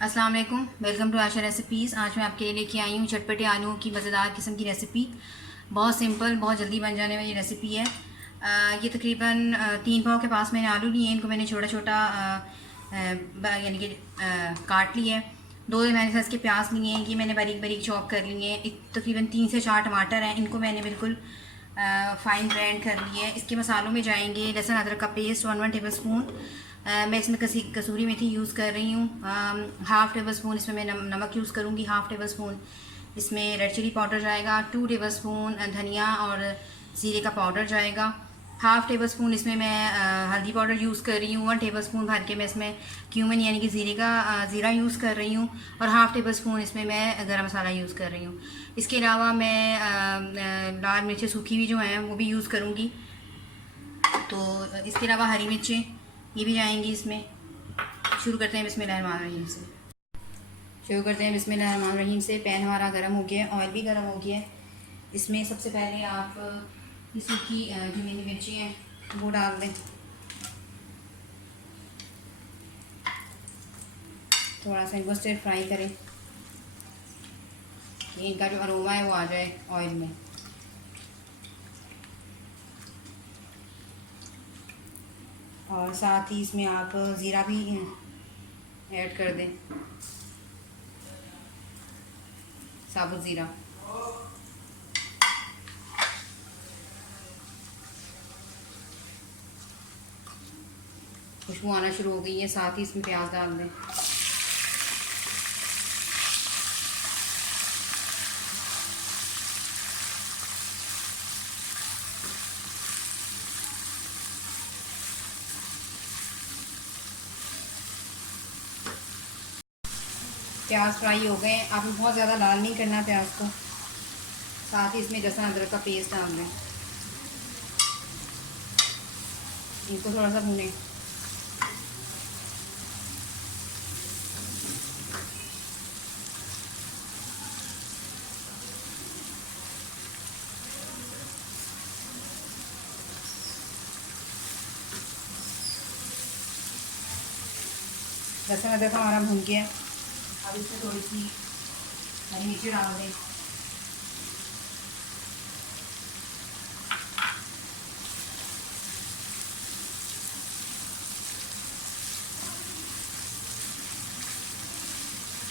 अस्सलाम वालेकुम, welcome to Asha recipes. आज मैं आपके लिए लेके आई हूँ चटपटे आलूओं की मज़ेदार किस्म की रेसिपी। बहुत सिंपल, बहुत जल्दी बन जाने वाली रेसिपी है। ये तकरीबन 3 पाव के पास मैंने आलू लिए हैं। इनको मैंने छोटा छोटा यानी कि काट लिया है। 2 मैंने साइज़ के प्याज लिए हैं, ये मैंने बारीक बारीक चॉप कर लिए हैं। तकरीबन 3 से 4 टमाटर हैं, इनको मैंने बिल्कुल फ़ाइन ग्राइंड कर लिए है। इसके मसालों में जाएंगे लहसुन अदरक का पेस्ट 1 टेबल स्पून। मैं इसमें कसूरी मेथी यूज़ कर रही हूँ। हाफ़ टेबल स्पून इसमें मैं नमक यूज़ करूँगी। हाफ़ टेबल स्पून इसमें रेड चिली पाउडर जाएगा। 2 टेबल स्पून धनिया और ज़ीरे का पाउडर जाएगा। हाफ़ टेबल स्पून इसमें मैं हल्दी पाउडर यूज़ कर रही हूँ। 1 टेबल स्पून भर के मैं इसमें क्यूमिन यानी कि ज़ीरा यूज़ कर रही हूँ। और हाफ़ टेबल स्पून इसमें मैं गरम मसाला यूज़ कर रही हूँ। इसके अलावा मैं लाल मिर्चें सूखी हुई जो हैं वो भी यूज़ करूँगी। तो इसके अलावा हरी मिर्चें ये भी जाएंगी इसमें। शुरू करते हैं बिस्मिल्लाहिर्रहमानिर्रहीम से। पैन हमारा गर्म हो गया है, ऑयल भी गर्म हो गया है। इसमें सबसे पहले आप ये सूखी जो मेरी मिर्ची हैं वो डाल दें। थोड़ा सा इनको स्टर फ्राई करें, इनका जो अरोमा है वो आ जाए ऑयल में। और साथ ही इसमें आप ज़ीरा भी ऐड कर दें, साबुत ज़ीरा। खुशबू आना शुरू हो गई है। साथ ही इसमें प्याज डाल दें। प्याज फ्राई हो गए। आपको बहुत ज़्यादा लाल नहीं करना प्याज को। साथ ही इसमें लहसुन अदरक का पेस्ट डाल दें। इनको थोड़ा सा भूनें। लहसुन अदरक हमारा भून गया। अब इसमें थोड़ी सी हरी मिर्ची डाल दें।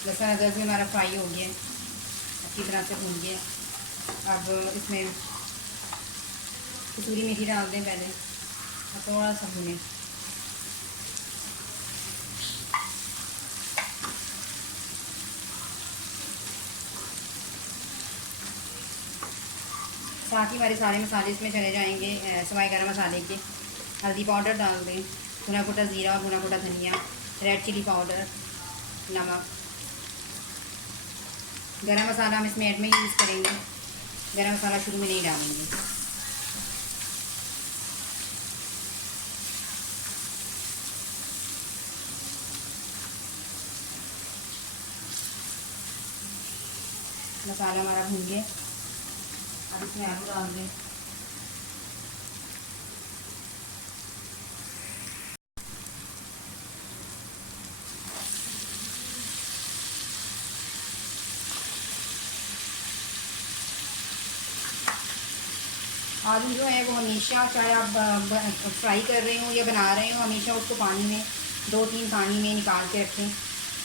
लहसुन अदरक भी हमारा फ्राई हो गया, अच्छी तरह से भून गया। अब इसमें कसूरी मेथी डाल दें पहले और थोड़ा सा भूनें। साथ ही हमारे सारे मसाले इसमें चले जाएंगे सवाई गरम मसाले के। हल्दी पाउडर डाल दें, भुना कुटा ज़ीरा, भुना कुटा धनिया, रेड चिली पाउडर, नमक। गरम मसाला हम इसमें ऐड में यूज़ करेंगे, गरम मसाला शुरू में नहीं डालेंगे। मसाला हमारा भून गया। अब इसमें आलू डाल दें। आलू जो है वो हमेशा, चाहे आप फ्राई कर रहे हो या बना रहे हो, हमेशा उसको पानी में 2-3 पानी में निकाल के रखें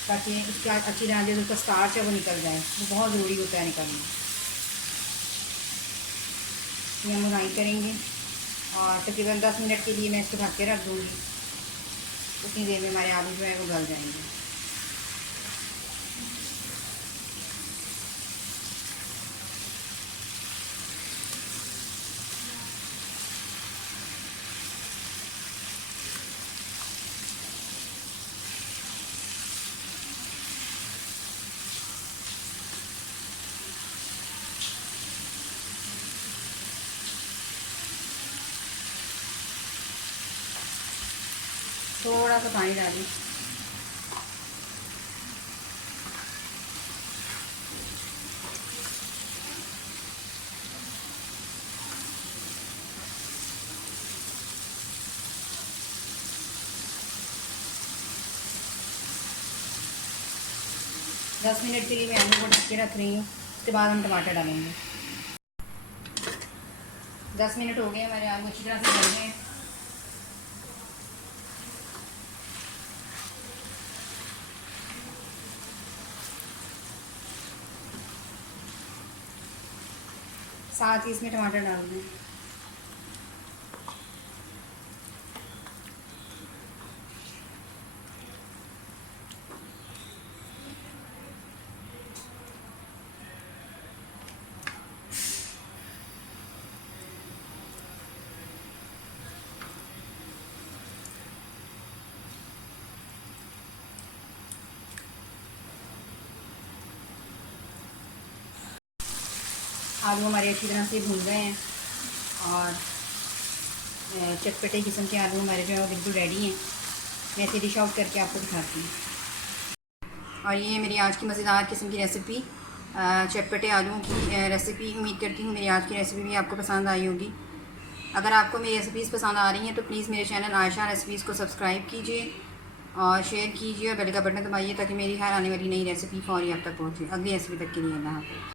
ताकि उसका अच्छी तरह से उसका स्टार्च है वो निकल जाए। वो बहुत ज़रूरी होता है निकलना। ये हम फ्राई करेंगे और तकरीबन 10 मिनट के लिए मैं इसको ढक के रख दूँगी। उतनी देर में हमारे आलू जो है वो गल जाएंगे। थोड़ा सा पानी डालें। 10 मिनट के लिए मैं आलू को ढक के रख रही हूँ। उसके बाद हम टमाटर डालेंगे। 10 मिनट हो गए, हमारे आलू अच्छी तरह से गल गए। साथ ही इसमें टमाटर डाल दें। आलू हमारे अच्छी तरह से भून गए हैं और चटपटे किस्म के आलू हमारे जो है वो बिल्कुल रेडी हैं। मैं इसे डिश आउट करके आपको दिखाती हूँ। और ये मेरी आज की मज़ेदार किस्म की रेसिपी, चटपटे आलूओं की रेसिपी। उम्मीद करती हूँ मेरी आज की रेसिपी भी आपको पसंद आई होगी। अगर आपको मेरी रेसिपीज़ पसंद आ रही हैं तो प्लीज़ मेरे चैनल आयशा रेसिपीज़ को सब्सक्राइब कीजिए और शेयर कीजिए और बेल का बटन दबाइए ताकि मेरी हर आने वाली नई रेसिपी फौरी आप तक पहुँचे। अगली रेसिपी तक के लिए अल्लाह हाफ़िज़।